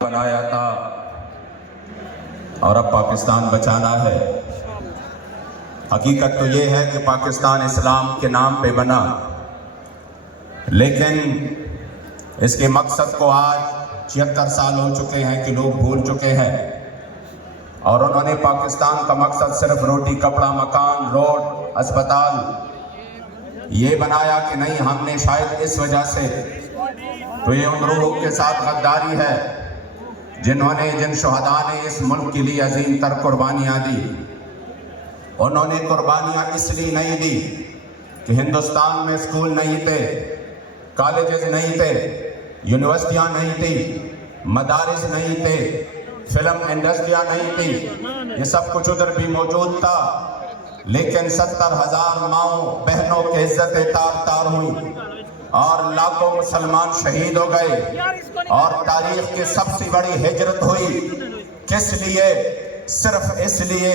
بنایا تھا اور اب پاکستان بچانا ہے۔ حقیقت تو یہ ہے کہ پاکستان اسلام کے نام پہ بنا، لیکن اس کے مقصد کو آج 76 سال ہو چکے ہیں کہ لوگ بھول چکے ہیں، اور انہوں نے پاکستان کا مقصد صرف روٹی کپڑا مکان روڈ اسپتال یہ بنایا کہ نہیں، ہم نے شاید اس وجہ سے تو یہ ان روحوں کے ساتھ غداری ہے جن شہداء نے اس ملک کے لیے عظیم تر قربانیاں دی۔ انہوں نے قربانیاں اس لیے نہیں دی کہ ہندوستان میں اسکول نہیں تھے، کالجز نہیں تھے، یونیورسٹیاں نہیں تھی، مدارس نہیں تھے، فلم انڈسٹریاں نہیں تھی، یہ سب کچھ ادھر بھی موجود تھا، لیکن 70,000 ماؤں بہنوں کی عزتیں تار تار ہوئی اور لاکھوں مسلمان شہید ہو گئے، اور تاریخ کی سب سے بڑی ہجرت ہوئی۔ کس لیے؟ صرف اس لیے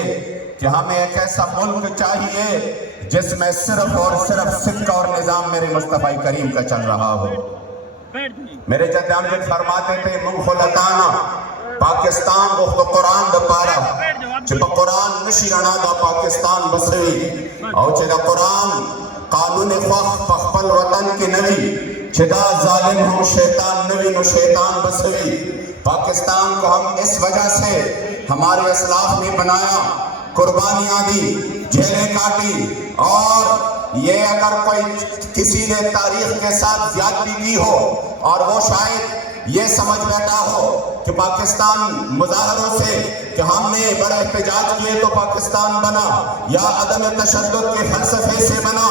کہ ہمیں ایک ایسا ملک چاہیے جس میں صرف اور صرف سکہ اور نظام میرے مصطفی کریم کا چل رہا ہو۔ میرے جد امجد فرماتے تھے منخلطانا پاکستان کو قرآن دا پارا چھپا قرآن نشی رنا دا پاکستان بسوی، اور چھدا قرآن قانون فخپل وطن کی نوی، چھدا ظالم ہم شیطان نوی نو شیطان بسوی۔ پاکستان کو ہم اس وجہ سے ہمارے اسلاف نے بنایا، قربانیاں دی، جیلیں کاٹی، اور یہ اگر کوئی کسی نے تاریخ کے ساتھ زیادتی کی ہو اور وہ شاید یہ سمجھ بیٹھا ہو کہ پاکستان مظاہروں سے کہ ہم نے بڑا احتجاج کیے تو پاکستان بنا، یا عدم تشدد کے فلسفے سے بنا،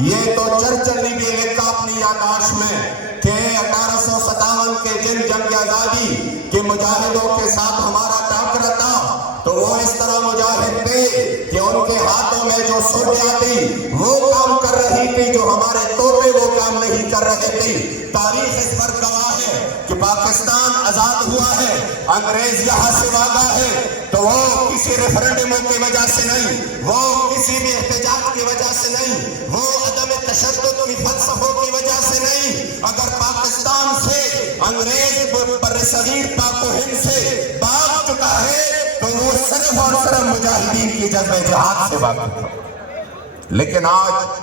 یہ تو چرچل نے بھی لکھا اپنی یادداشت میں کہ 1857 کے جنگ آزادی کے مجاہدوں کے ساتھ ہمارا ٹاکرا تھا، تو وہ اس طرح مجاہد تھے کہ ان کے ہاتھوں میں جو سوٹیاں تھی وہ کام کر رہی تھی جو ہمارے توپے وہ کام نہیں کر رہے تھی۔ تاریخ اس پر گواہ ہے کہ پاکستان آزاد ہوا ہے، انگریز یہاں سے بھاگا ہے تو وہ کسی ریفرنڈموں کی وجہ سے نہیں، وہ کسی بھی احتجاج کی وجہ سے نہیں، وہ عدم تشدد کی فلسفوں کی وجہ سے نہیں۔ اگر پاکستان سے انگریز برصغیر پاک و ہند سے بھاگ چکا ہے تو وہ صرف اور صرف مجاہدین کی جذبہ جہاد سے بھاگا تھا۔ لیکن آج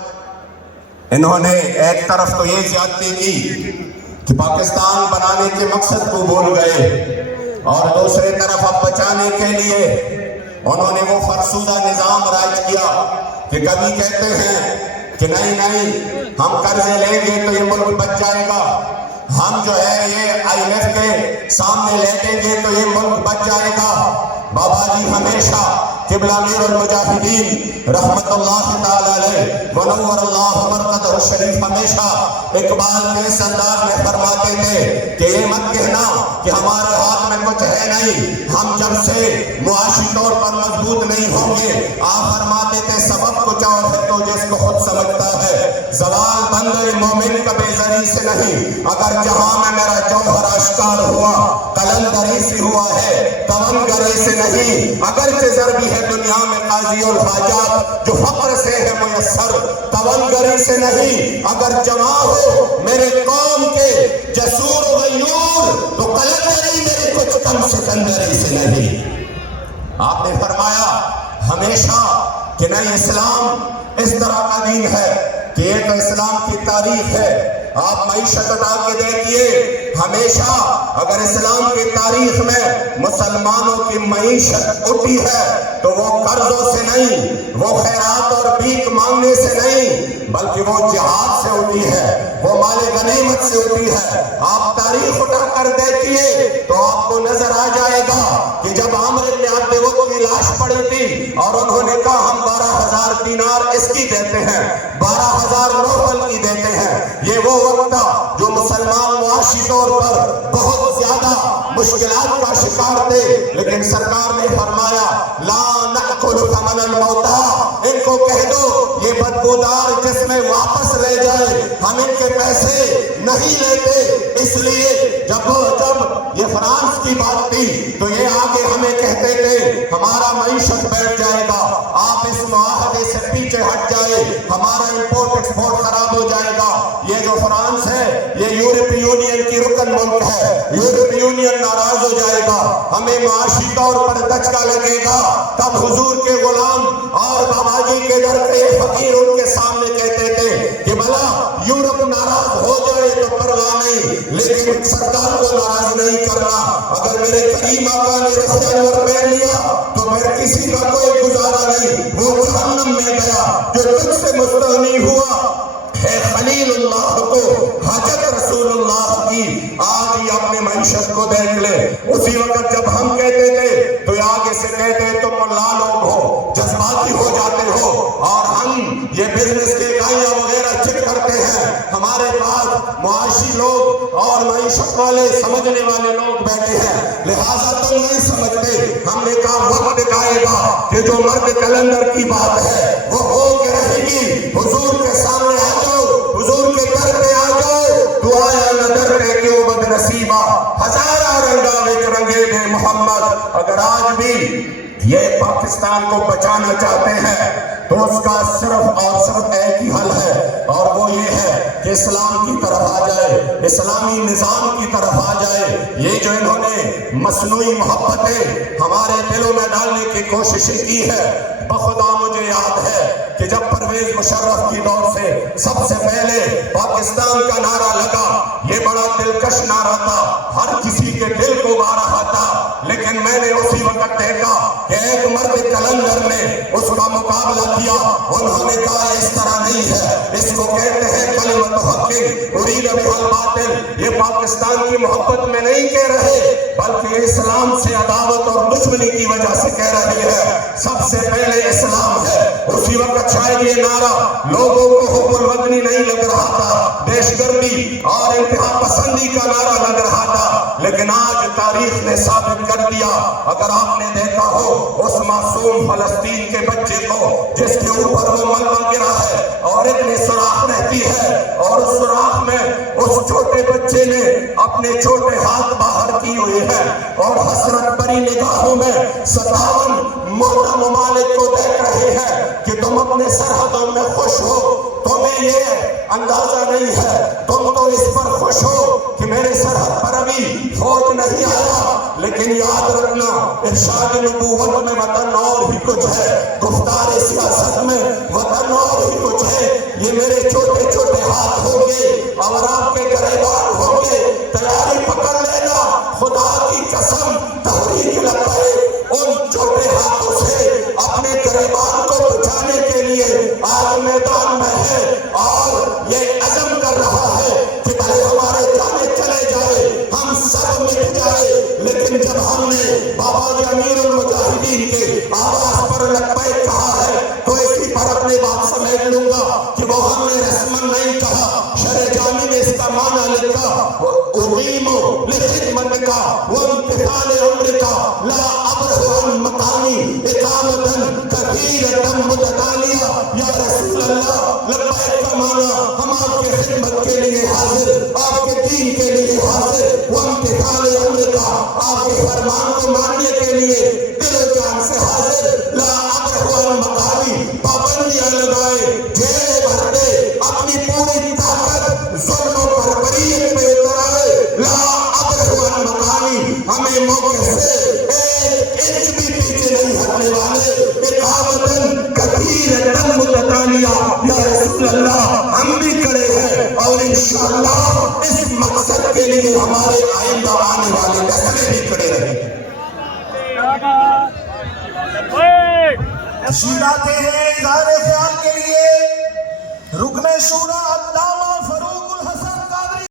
انہوں نے ایک طرف تو یہ زیادتی کی کہ پاکستان بنانے کے مقصد کو بھول گئے، اور دوسرے طرف اب بچانے کے لیے انہوں نے وہ فرسودہ نظام رائج کیا کہ کبھی کہتے ہیں کہ نہیں ہم قرضے لیں گے تو یہ ملک بچ جائے گا، ہم جو ہے یہ IMF کے سامنے لے دیں گے تو یہ ملک بچ جائے گا۔ بابا جی ہمیشہ قبلہ امیر المجاہدین رحمت اللہ تعالی علیہ ونور اللہ مرقدہ الشریف ہمیشہ اقبال کے اس انداز میں فرماتے تھے کہ یہ مت کہنا کہ ہمارے ہاتھ میں کچھ ہے نہیں، ہم جب سے معاشی طور پر مضبوط نہیں ہوں گے۔ آپ فرماتے تھے سبب کچھ اور ہے تو جس کو خود سمجھتا ہے، زوال بندے مومن کا بے زری سے نہیں، اگر جہاں میں میرا جوہر اشکار ہوا قلندری سے ہوا ہے توانگری سے نہیں، اگرچہ ضربی ہے دنیا میں قاضی الحاجات جو فقر سے ہے میسر توانگری سے نہیں، اگر جمع ہو میرے قوم کے جسور و غیور تو قلندری میرے کچھ کم سکندری سے نہیں۔ آپ نے فرمایا ہمیشہ کہ نہیں اسلام اس طرح کا دین ہے کہ یہ تو اسلام کی تاریخ ہے۔ آپ معیشت اٹھا کے دیکھیے، ہمیشہ اگر اسلام کی تاریخ میں مسلمانوں کی معیشت اٹھی ہے تو وہ قرضوں سے نہیں، وہ خیرات اور بھیک مانگنے سے نہیں، بلکہ وہ جہاد سے اٹھی ہے، وہ مال غنیمت سے اٹھی ہے۔ آپ تاریخ اٹھا کر دیکھیے تو آپ کو نظر آ جائے گا کہ جب عامر بن عبد الوہاب کی لاش پڑی تھی اور انہوں نے کہا ہم 12,000 دینار اس کی دیتے ہیں، 12,000 نوفل کی دیتے ہیں، یہ وہ وقت تھا جو مسلمان معاشی طور پر بہت زیادہ مشکلات کا شکار تھے، لیکن سرکار نے فرمایا لا نأکل ثمن الموتى، ان کو کہہ دو یہ بدبودار جس میں واپس لے جائے، ہم ان کے پیسے نہیں لیتے۔ اس لیے جب یہ فرانس کی بات تھی تو یہ آگے ہمیں کہتے تھے ہمارا معیشت بیٹھ جائے گا، آپ اس معاہدے سے پیچھے ہٹ جائے، ہمارا امپورٹ ایکسپورٹ خراب ہو جائے گا۔ یہ جو فرانس ہے یہ یورپی یونین کی رکن ملک ہے، یورپی یونین ناراض ہو جائے گا، ہمیں معاشی طور پر دھچکا لگے گا، تب حضور کے غلام اور بابا جی کے در کے فقیر ان کے سامنے کہتے تھے کہ بھلا یورپ ناراض ہو جائے تو پرواہ نہیں، لیکن سرکار کو ناراض نہیں کرنا۔ اگر میرے کریم آقا نے رفع انور پہن لیا تو پھر کسی کا کوئی گزارا نہیں، وہ جہنم میں گیا۔ جو تجھ سے مستغنی ہوا ہے خلیل اللہ کو حاجت رسول اللہ کی، آج ہی اپنے معیشت کو دیکھ لے۔ اسی وقت جب ہم کہتے تھے تو آگے سے کہتے تم ملا لوگ ہو، جذباتی ہو جاتے ہو، اور ہم یہ بزنس کے اکائیاں وغیرہ چیک کرتے ہیں۔ ہمارے پاس معاشی لوگ اور معیشت والے سمجھنے والے لوگ بیٹھے ہیں، لہٰذا تم نہیں سمجھتے۔ ہم نے کہا وقت دکھائے گا کہ جو مرد کلندر کی بات ہے وہ ہو کے رہے گی۔ حضور کے سامنے آ جاؤ، حضور کے در پہ آ جاؤ، دعایا نظر پہ کیوں بد نصیبہ، ہزارہ رنگا وچ رنگے دے محمد۔ اگر آج بھی یہ پاکستان کو بچانا چاہتے ہیں تو اس کا صرف اور صرف ایک ہی حل ہے، اور وہ یہ ہے کہ اسلام کی طرف آ جائے، اسلامی نظام کی طرف آ جائے۔ یہ جو انہوں نے مصنوعی محبتیں ہمارے دلوں میں ڈالنے کی کوششیں کی ہے، بخدا مجھے یاد ہے کہ جب پرویز مشرف کی دور سے سب سے پہلے پاکستان کا نعرہ لگا، یہ بڑا دلکش نعرہ تھا، ہر کسی کے دل کو گا رہا تھا، لیکن میں نے اسی وقت دیکھا کہ ایک مرد کلندر نے اس کا مقابلہ کیا۔ انہوں نے کہا اس طرح نہیں ہے، اس کو کہتے ہیں کلمۃ حق ارید بہا الباطل۔ یہ پاکستان کی محبت میں نہیں کہہ رہے بلکہ اسلام سے عداوت اور دشمنی کی وجہ سے کہہ رہے ہیں۔ سب سے پہلے اسلام ہے۔ اسی وقت شاید یہ نعرہ لوگوں کو حب الوطنی نہیں لگ رہا تھا، دہشت گردی اور انتہا پسندی کا نعرہ لگ رہا تھا، لیکن آج تاریخ نے ثابت کر دیا۔ اگر آپ نے دیکھا ہو اس معصوم فلسطین کے بچے کو جس کے اوپر وہ ملبہ گرا ہے اور اتنی سوراخ رہتی ہے، اور اس سوراخ میں اس چھوٹے بچے نے اپنے چھوٹے ہاتھ باہر کی ہوئے ہیں اور حسرت بری نگاہوں میں 57 موٹا ممالک کو دیکھ رہے ہیں کہ تم اپنے سرحدوں میں خوش ہو۔ تمہیں یہ اندازہ نہیں ہے، تم تو اس پر خوش ہو کہ میرے سرحد پر ابھی فوج نہیں آیا، لیکن یاد رکھنا ارشاد نبوت میں وطن اور بھی کچھ ہے، گفتار سیاست میں وطن اور بھی کچھ ہے۔ یہ میرے چھوٹے چھوٹے ہاتھ ہوں گے اور آپ کے گریبان ہوں گے، تیاری پکڑ لینا، خدا کی قسم تحریک لبیک ان چھوٹے ہاتھوں سے اپنے گریبان کو بچانے کے لیے آج میدان میں ہے، اور یہ عزم کر رہا ہے کہ بھلے ہمارے جانے چلے جائے، ہم سب مٹ جائے، لیکن جب ہم نے بابا جی امیر المجاہدین کے آواز پر لبیک کہا ہے تو اسی پر اپنے بات سمیٹ لوں گا کہ وہ ہم نے رسمن نہیں کہا۔ شرح جامی میں اس کا معنی لکھا اقیم لخدمت کا وامتثال امر کا لا ابرح عن مقامی اقامتاً کثیرتاً متتالیہ۔ یا رسول اللہ لبیک کا معنی ہم آپ کے خدمت کے لیے حاضر، آپ کے دین کے لیے حاضر، وامتثال امر کا آپ کے فرمان کو ماننے کے لیے دل و جان سے حاضر، لا ابرح عن مقامی پابندیاں لگائے، جیل بھر دے، اپنی پوری طاقت ظلم و بربریت پہ اتر آئے، لا ابرح عن مقامی، ہمیں موقع سے ایک انچ بھی پیچھے نہیں ہٹنے والے، اقامتاً کثیرتاً متتالیہ۔ یا رسول اللہ ہم بھی کھڑے ہیں اور انشاءاللہ اس مقصد کے لیے ہمارے آئندہ آنے والے نسلیں بھی کھڑے رہیں گے۔ تشریف لاتے ہیں اظہار خیال کے لیے رکن شورا علامہ